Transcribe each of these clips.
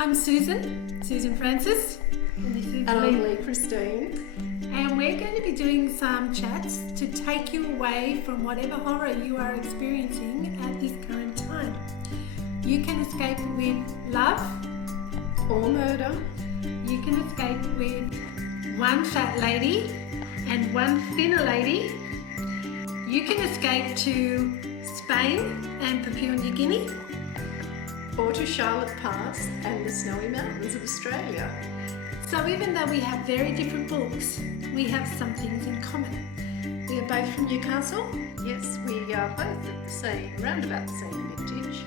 I'm Susan Francis, and this is And I'm Lee Christine. And we're going to be doing some chats to take you away from whatever horror you are experiencing at this current time. You can escape with love Or murder. You can escape with one fat lady and one thinner lady. You can escape to Spain and Papua New Guinea. Or to Charlotte Pass and the snowy mountains of Australia. So even though we have very different books, we have some things in common. We are both from Newcastle. Yes, we are both at the same, round about the same vintage.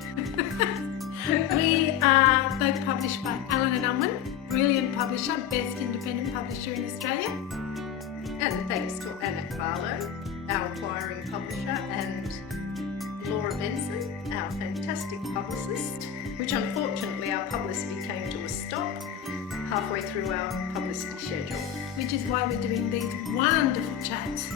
We are both published by Allen and Unwin, brilliant publisher, best independent publisher in Australia. And thanks to Annette Barlow, our acquiring publisher, and Laura Benson, our fantastic publicist, which unfortunately our publicity came to a stop halfway through our publicity schedule. Which is why we're doing these wonderful chats,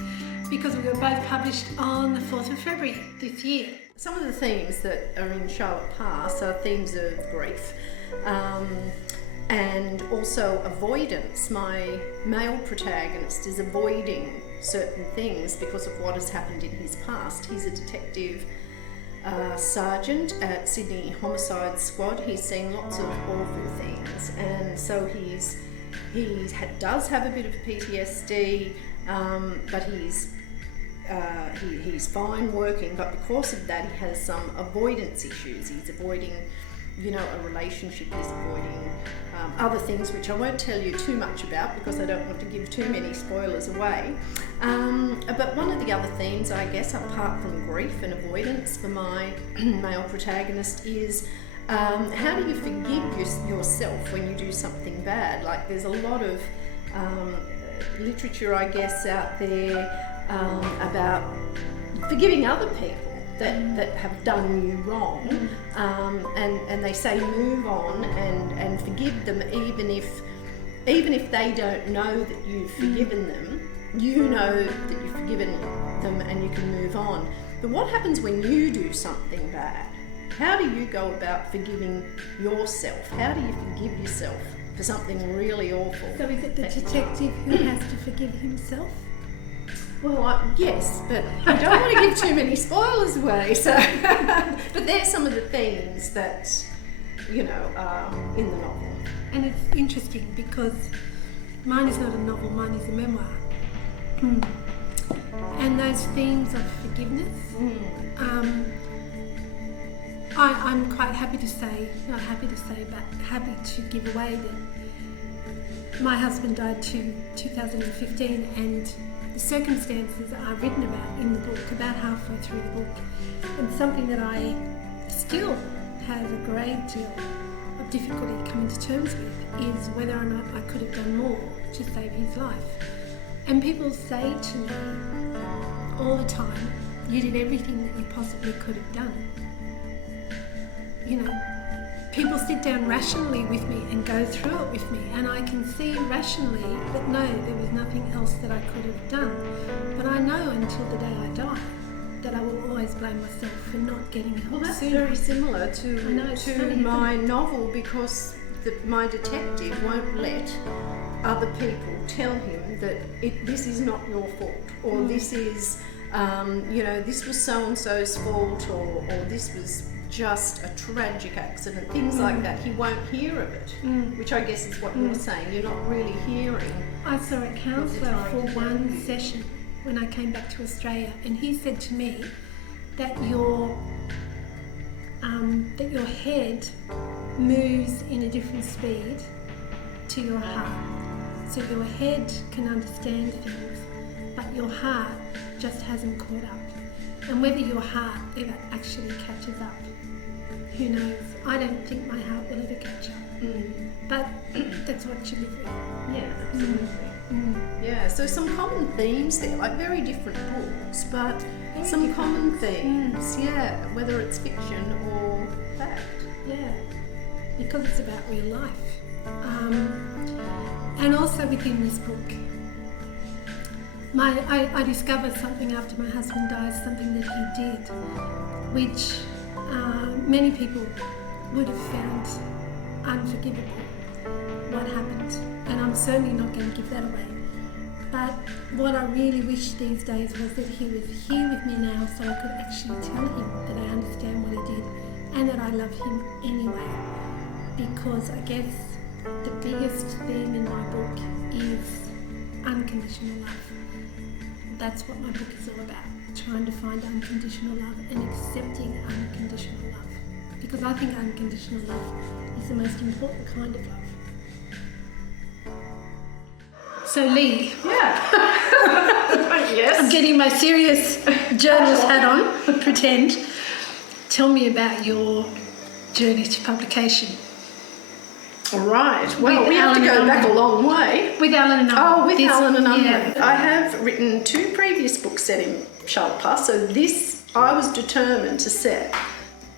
because we were both published on the 4th of February this year. Some of the themes that are in Charlotte Pass are themes of grief and also avoidance. My male protagonist is avoiding certain things because of what has happened in his past. He's a detective sergeant at Sydney Homicide Squad. He's seen lots of awful things, and so he does have a bit of PTSD, but he's fine working. But because of that, he has some avoidance issues. He's avoiding, a relationship. He's avoiding other things, which I won't tell you too much about because I don't want to give too many spoilers away. But one of the other themes, I guess, apart from grief and avoidance for my male protagonist is how do you forgive yourself when you do something bad? Like, there's a lot of literature, I guess, out there about forgiving other people that have done you wrong, and they say move on and forgive them, even if they don't know that you've forgiven them. You know that you've forgiven them and you can move on. But what happens when you do something bad? How do you go about forgiving yourself? How do you forgive yourself for something really awful? So is it the detective who has to forgive himself? Well, yes, but I don't want to give too many spoilers away. So, but there's some of the themes that, are in the novel. And it's interesting because mine is not a novel, mine is a memoir. And those themes of forgiveness, I'm quite happy to say, not happy to say, but happy to give away that my husband died 2015, and the circumstances are written about in the book, about halfway through the book. And something that I still have a great deal of difficulty coming to terms with is whether or not I could have done more to save his life. And people say to me all the time, you did everything that you possibly could have done. People sit down rationally with me and go through it with me, and I can see rationally that no, there was nothing else that I could have done. But I know until the day I die that I will always blame myself for not getting help. Well, that's sooner. very similar to my novel, because my detective won't let other people tell him that this is not your fault, or this is, this was so-and-so's fault, or this was just a tragic accident, things like that. He won't hear of it, which I guess is what you're saying. You're not really hearing. I saw a counsellor for one session when I came back to Australia, and he said to me that your head moves in a different speed to your heart. So your head can understand things, but your heart just hasn't caught up. And whether your heart ever actually catches up, who knows? I don't think my heart will ever catch up. But that's what you live with. Yeah, absolutely. Yeah, so some common themes there, like very different books, but very some common themes, whether it's fiction or fact. Yeah, because it's about real life. And also within this book, I discovered something after my husband died, something that he did, which many people would have found unforgivable what happened, and I'm certainly not going to give that away. But what I really wish these days was that he was here with me now, so I could actually tell him that I understand what he did and that I love him anyway. Because I guess the biggest theme in my book is unconditional love. That's what my book is all about, trying to find unconditional love and accepting unconditional love. Because I think unconditional love is the most important kind of love. So Lee, Yes. I'm getting my serious journalist hat on, pretend. Tell me about your journey to publication. All right. Well, With we have to Alan go and back a Unwin. long way. With Alan and Unwin. Oh, with Alan and Unwin. Yeah. I have written 2 previous books set in Charlotte Pass. So I was determined to set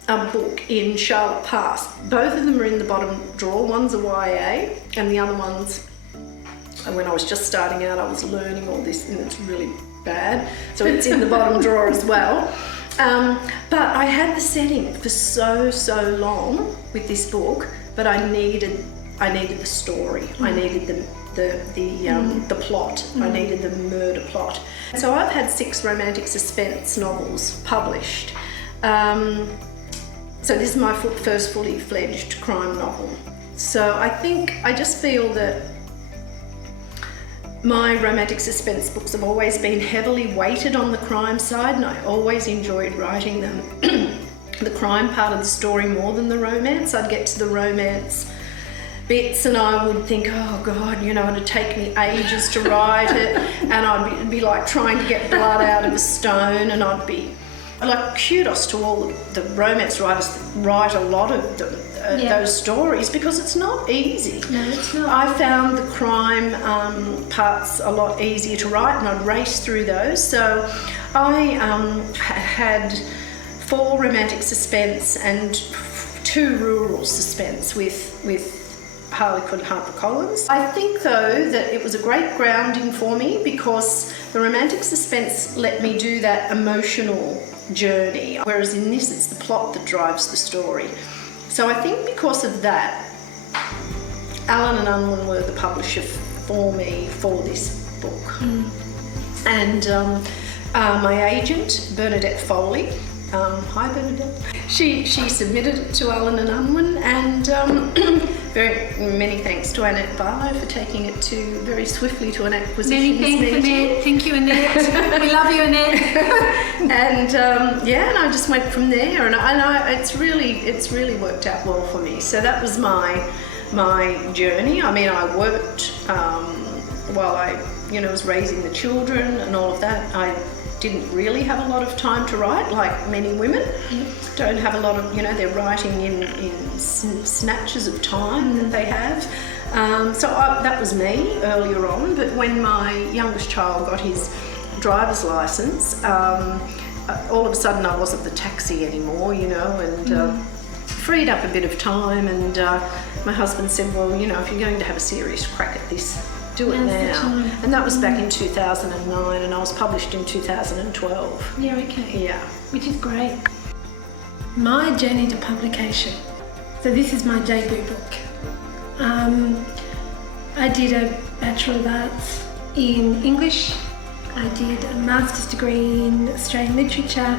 a book in Charlotte Pass. Both of them are in the bottom drawer. One's a YA and the other one's, when I was just starting out, I was learning all this and it's really bad. So it's in the bottom drawer as well. But I had the setting for so long with this book, but I needed the story. I needed the plot. I needed the murder plot. So I've had 6 romantic suspense novels published. So this is my first fully fledged crime novel. So I just feel that my romantic suspense books have always been heavily weighted on the crime side, and I always enjoyed writing them. The crime part of the story more than the romance. I'd get to the romance bits and I would think, oh God, it'd take me ages to write it, and I'd be like trying to get blood out of a stone, and I'd be like, kudos to all the romance writers that write a lot of those stories, because it's not easy. No, it's not. I found the crime parts a lot easier to write, and I'd race through those. So I had 4 romantic suspense and 2 rural suspense with Harlequin HarperCollins. I think though that it was a great grounding for me, because the romantic suspense let me do that emotional journey, whereas in this it's the plot that drives the story. So I think because of that, Alan and Unwin were the publisher for me for this book. And my agent, Bernadette Foley, hi Bernadette, she submitted it to Alan and Unwin, and very many thanks to Annette Barlow for taking it very swiftly to an acquisitions Many thanks, meeting. Annette. Thank you, Annette. We love you, Annette. And and I just went from there, and it's really worked out well for me. So that was my journey. I mean, I worked while I was raising the children and all of that. I didn't really have a lot of time to write, like many women. Don't have a lot of, they're writing in snatches of time that they have. So that was me earlier on, but when my youngest child got his driver's license, all of a sudden I wasn't the taxi anymore, and freed up a bit of time, and my husband said, well, if you're going to have a serious crack at this, do it now. And that was back in 2009, and I was published in 2012. Yeah, okay. Yeah. Which is great. My journey to publication. So this is my debut book. I did a Bachelor of Arts in English. I did a master's degree in Australian literature.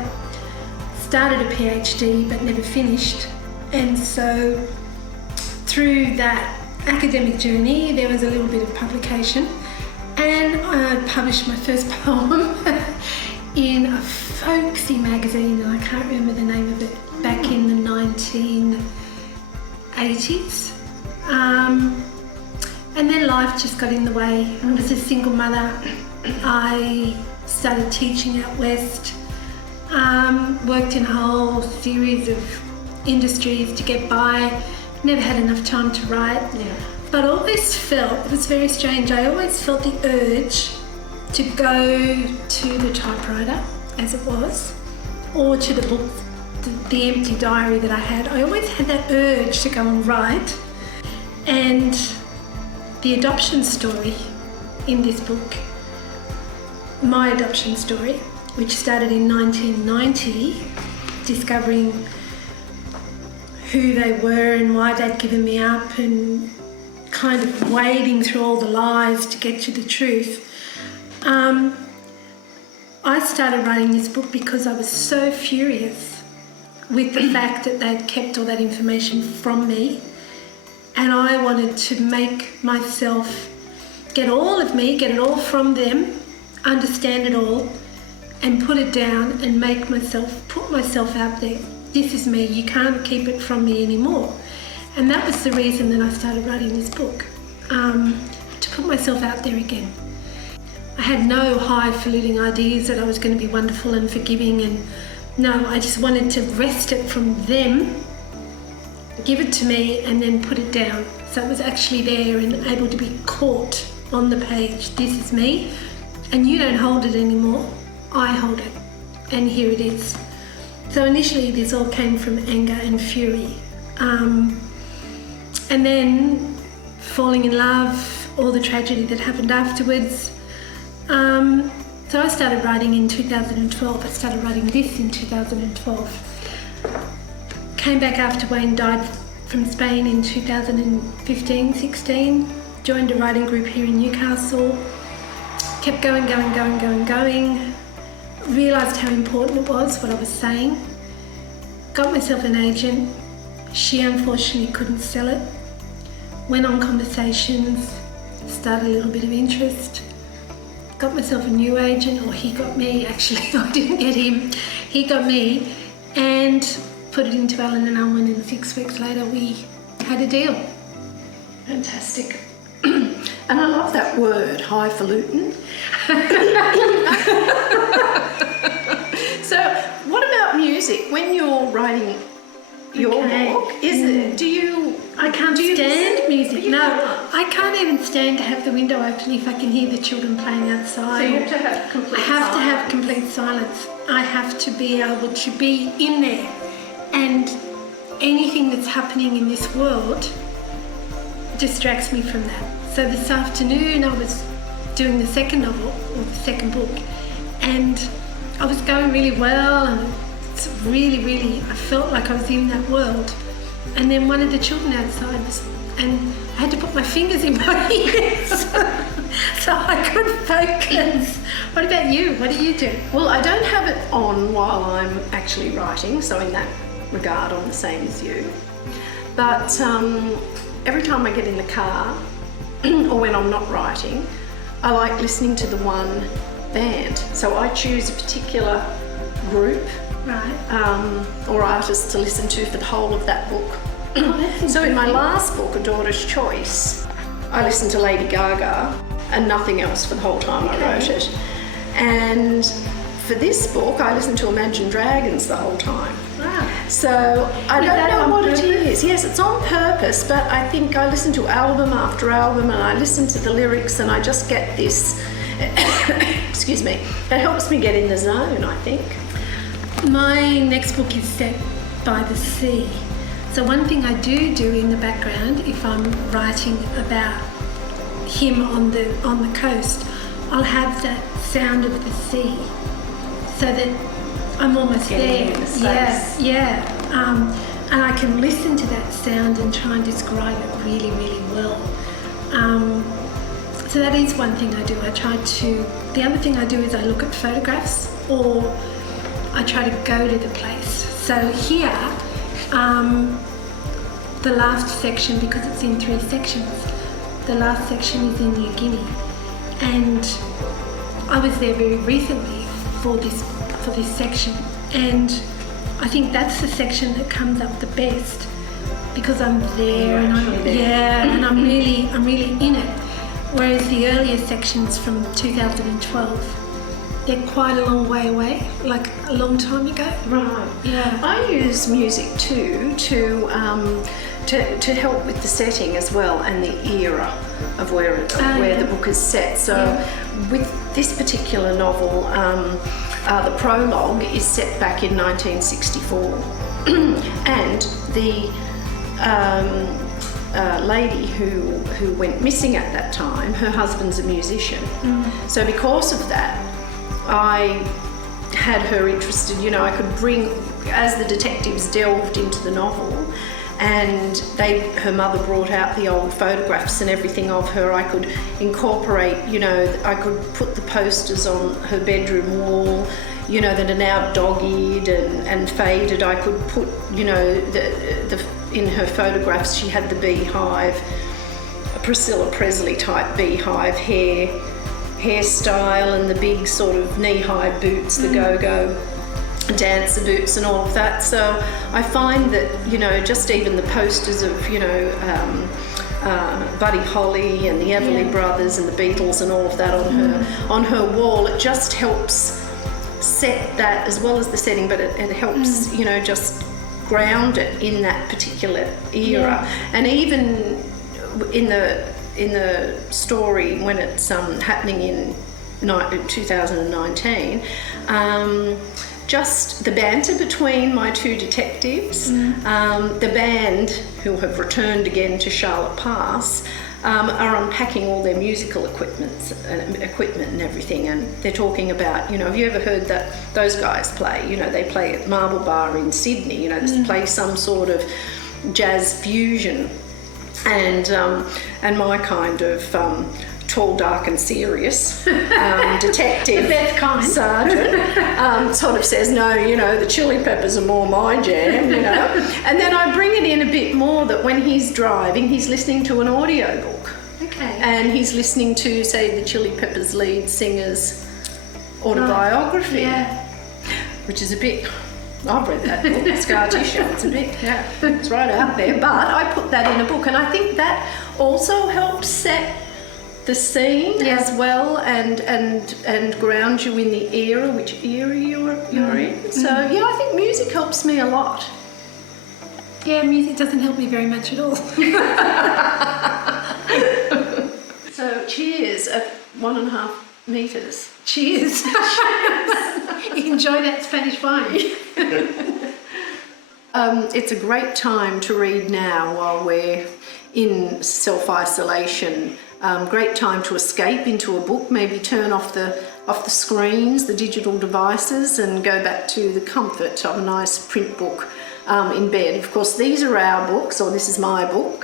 Started a PhD but never finished. And so through that academic journey, there was a little bit of publication, and I published my first poem in a folksy magazine, and I can't remember the name of it, back in the 1980s. And then life just got in the way. I was a single mother. I started teaching out west, worked in a whole series of industries to get by. Never had enough time to write, but always felt, it was very strange, I always felt the urge to go to the typewriter, as it was, or to the book, the empty diary that I had. I always had that urge to go and write. And the adoption story in this book, my adoption story, which started in 1990, discovering who they were and why they'd given me up, and kind of wading through all the lies to get to the truth. I started writing this book because I was so furious with the fact that they'd kept all that information from me, and I wanted to make myself get it all from them, understand it all, and put it down and put myself out there. This is me, you can't keep it from me anymore. And that was the reason that I started writing this book, to put myself out there again. I had no highfalutin ideas that I was going to be wonderful and forgiving, and no, I just wanted to wrest it from them, give it to me, and then put it down. So it was actually there and able to be caught on the page. This is me, and you don't hold it anymore. I hold it, and here it is. So initially this all came from anger and fury. And then falling in love, all the tragedy that happened afterwards. So I started writing in 2012. I started writing this in 2012. Came back after Wayne died from Spain in 2015-16. Joined a writing group here in Newcastle. Kept going. Realised how important it was, what I was saying. Got myself an agent. She unfortunately couldn't sell it. Went on conversations, started a little bit of interest. Got myself a new agent, or he got me, actually. I didn't get him. He got me, and put it into Allen & Unwin, and 6 weeks later we had a deal. Fantastic. And I love that word, highfalutin. So, what about music? When you're writing your book, I can't stand music. No, I can't even stand to have the window open if I can hear the children playing outside. So you have to have complete silence. I have to have complete silence. I have to be able to be in there, and anything that's happening in this world distracts me from that. So this afternoon I was doing the second novel, or the second book, and I was going really well, and it's really, I felt like I was in that world. And then one of the children outside and I had to put my fingers in my ears so I could focus. What about you? What do you do? Well, I don't have it on while I'm actually writing, so in that regard I'm the same as you. But every time I get in the car or when I'm not writing, I like listening to the one band. So I choose a particular group, right, or artist to listen to for the whole of that book. So in my last book, A Daughter's Choice, I listened to Lady Gaga and nothing else for the whole time I wrote it. And for this book, I listened to Imagine Dragons the whole time. Wow. So I don't know what it is. Yes, it's on purpose, but I think I listen to album after album, and I listen to the lyrics, and I just get this, excuse me, it helps me get in the zone, I think. My next book is set by the sea. So one thing I do in the background, if I'm writing about him on the coast, I'll have that sound of the sea, so that I'm almost there. Yeah. And I can listen to that sound and try and describe it really, really well. So that is one thing I do. The other thing I do is I look at photographs, or I try to go to the place. So here, the last section, because it's in 3 sections, the last section is in New Guinea, and I was there very recently for this section, and I think that's the section that comes up the best, because I'm there, and I'm really in it. Whereas the earlier sections from 2012, they're quite a long way away, like a long time ago. Right. Yeah. I use music too to help with the setting as well, and the era of where the book is set. So with this particular novel, the prologue is set back in 1964, and the lady who went missing at that time, her husband's a musician. So because of that, I had her interested. I could bring, as the detectives delved into the novel, and her mother brought out the old photographs and everything of her. I could incorporate, I could put the posters on her bedroom wall, that are now dog-eared and faded. I could put, in her photographs she had the beehive, a Priscilla Presley type beehive hairstyle, and the big sort of knee-high boots, the go-go dancer boots and all of that. So I find that, just even the posters of, Buddy Holly and the Everly Brothers and the Beatles and all of that on her wall, it just helps set that, as well as the setting, but it helps, just ground it in that particular era. And even in the story, when it's happening in 2019, just the banter between my two detectives, the band, who have returned again to Charlotte Pass, are unpacking all their musical equipment and everything, and they're talking about, have you ever heard that those guys play? They play at Marble Bar in Sydney. They play some sort of jazz fusion, and my kind of tall, dark and serious detective sergeant sort of says, no, the Chili Peppers are more my jam, And then I bring it in a bit more that when he's driving, he's listening to an audiobook. Okay. And he's listening to, say, the Chili Peppers lead singer's autobiography. Yeah. Which is a bit... I've read that book, Scar Tissue. It's a bit, it's right out there. But I put that in a book, and I think that also helps set the scene as well, and ground you in the era, which era you're in. So I think music helps me a lot. Yeah, music doesn't help me very much at all. So cheers at 1.5 meters. Cheers. Enjoy that Spanish wine. It's a great time to read now while we're in self-isolation. Great time to escape into a book, maybe turn off the screens, the digital devices, and go back to the comfort of a nice print book in bed. Of course, these are our books, or this is my book.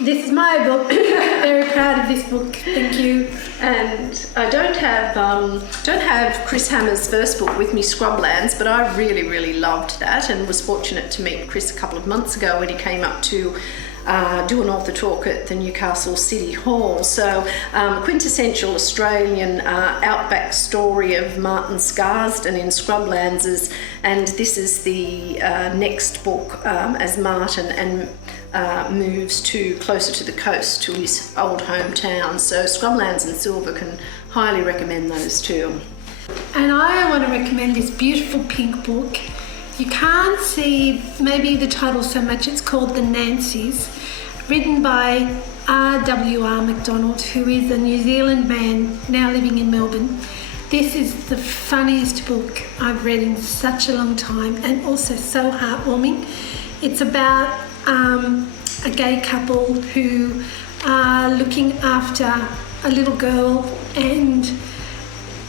This is my book. Very proud of this book. Thank you. And I don't have Chris Hammer's first book with me, Scrublands, but I really, really loved that, and was fortunate to meet Chris a couple of months ago when he came up to do an author talk at the Newcastle City Hall. So quintessential Australian outback story of Martin Scarsden in Scrublands, and this is the next book as Martin moves closer to the coast, to his old hometown. So Scrublands and Silver, can highly recommend those too. And I want to recommend this beautiful pink book. You can't see maybe the title so much. It's called The Nancys, written by R.W.R. MacDonald, who is a New Zealand man now living in Melbourne. This is the funniest book I've read in such a long time, and also so heartwarming. It's about a gay couple who are looking after a little girl, and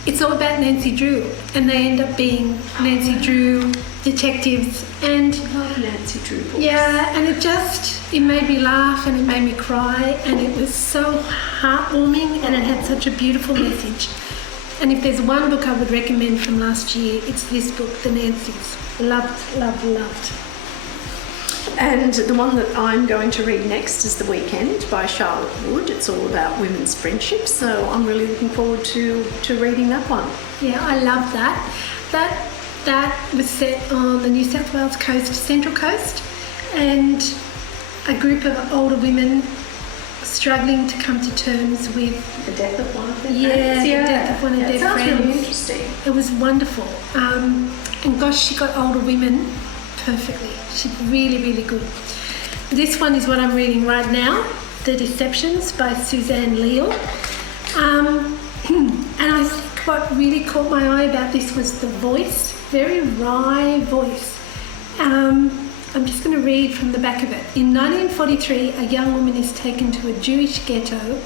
it's all about Nancy Drew, and they end up being Nancy Drew detectives. And I love Nancy Drew books. Yeah, and it made me laugh, and it made me cry, and it was so heartwarming, and it had such a beautiful message. And if there's one book I would recommend from last year, it's this book, The Nancys. Loved, loved, loved. And the one that I'm going to read next is The Weekend by Charlotte Wood. It's all about women's friendships, so I'm really looking forward to reading that one. Yeah, I love that. That was set on the New South Wales coast, Central Coast, and a group of older women struggling to come to terms with the death of one of their friends. The death of one of their friends. Sounds really interesting. It was wonderful. And gosh, she got older women perfectly. She's really, really good. This one is what I'm reading right now, The Deceptions by Suzanne Leal. And I think what really caught my eye about this was the voice, very wry voice. I'm just going to read from the back of it. In 1943, a young woman is taken to a Jewish ghetto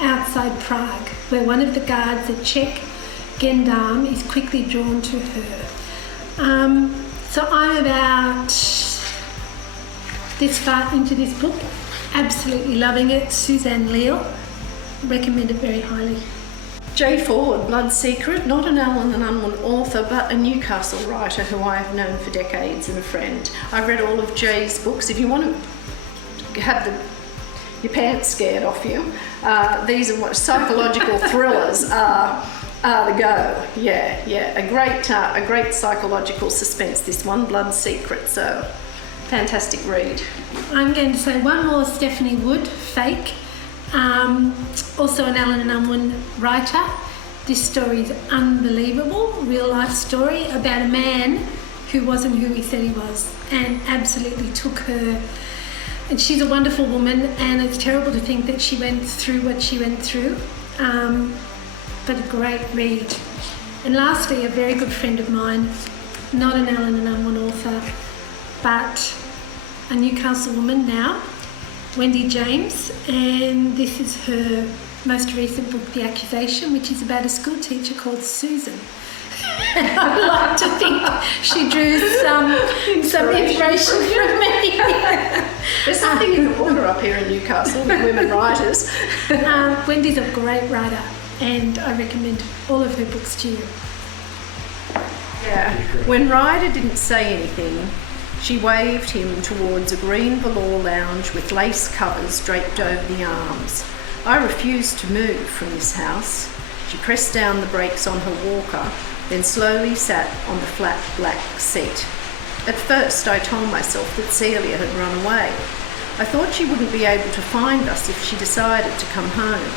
outside Prague, where one of the guards, a Czech gendarme, is quickly drawn to her. So I'm about this far into this book. Absolutely loving it. Suzanne Leal. Recommend it very highly. Jay Ford, Blood Secret, not an Allen and Unwin author, but a Newcastle writer who I have known for decades and a friend. I've read all of Jay's books. If you want to have your pants scared off you, these are what psychological thrillers are the go. Yeah, a great psychological suspense. This one, Blood Secret. So, fantastic read. I'm going to say one more. Stephanie Wood, Fake. Also an Allen and Unwin writer. This story is unbelievable, real life story about a man who wasn't who he said he was and absolutely took her. And she's a wonderful woman, and it's terrible to think that she went through what she went through, but a great read. And lastly, a very good friend of mine, not an Allen and Unwin author, but a Newcastle woman now, Wendy James, and this is her most recent book, The Accusation, which is about a school teacher called Susan. I'd like to think she drew some inspiration from me. There's something in the water up here in Newcastle with women writers. Wendy's a great writer, and I recommend all of her books to you. Yeah. When Ryder didn't say anything, she waved him towards a green velour lounge with lace covers draped over the arms. I refused to move from this house. She pressed down the brakes on her walker, then slowly sat on the flat black seat. At first I told myself that Celia had run away. I thought she wouldn't be able to find us if she decided to come home.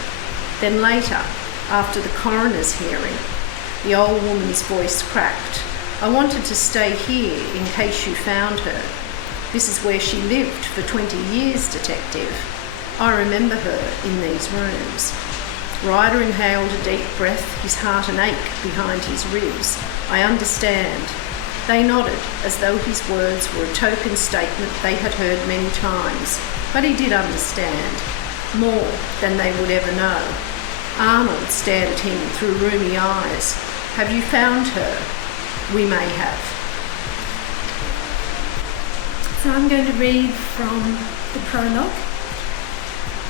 Then later, after the coroner's hearing, the old woman's voice cracked. I wanted to stay here in case you found her. This is where she lived for 20 years, detective. I remember her in these rooms. Ryder inhaled a deep breath, his heart an ache behind his ribs. I understand. They nodded, as though his words were a token statement they had heard many times. But he did understand, more than they would ever know. Arnold stared at him through rheumy eyes. Have you found her? We may have. So I'm going to read from the prologue.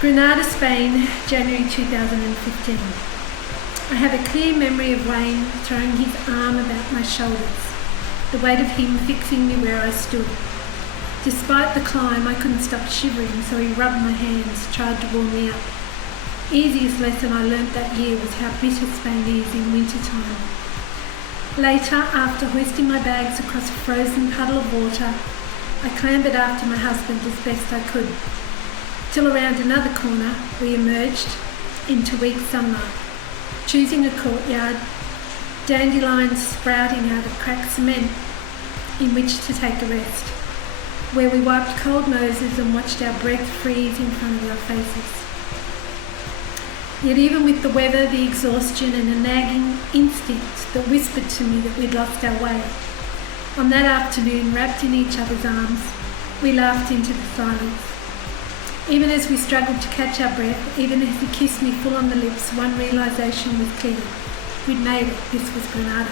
Granada, Spain, January 2015. I have a clear memory of Wayne throwing his arm about my shoulders, the weight of him fixing me where I stood. Despite the climb, I couldn't stop shivering, so he rubbed my hands, tried to warm me up. Easiest lesson I learnt that year was how bitter Spain is in winter time. Later, after hoisting my bags across a frozen puddle of water, I clambered after my husband as best I could, till around another corner we emerged into weak sunlight, choosing a courtyard, dandelions sprouting out of cracked cement in which to take a rest, where we wiped cold noses and watched our breath freeze in front of our faces. Yet even with the weather, the exhaustion and a nagging instinct that whispered to me that we'd lost our way, on that afternoon, wrapped in each other's arms, we laughed into the silence. Even as we struggled to catch our breath, even as he kissed me full on the lips, one realisation was clear. We'd made it. This was Granada.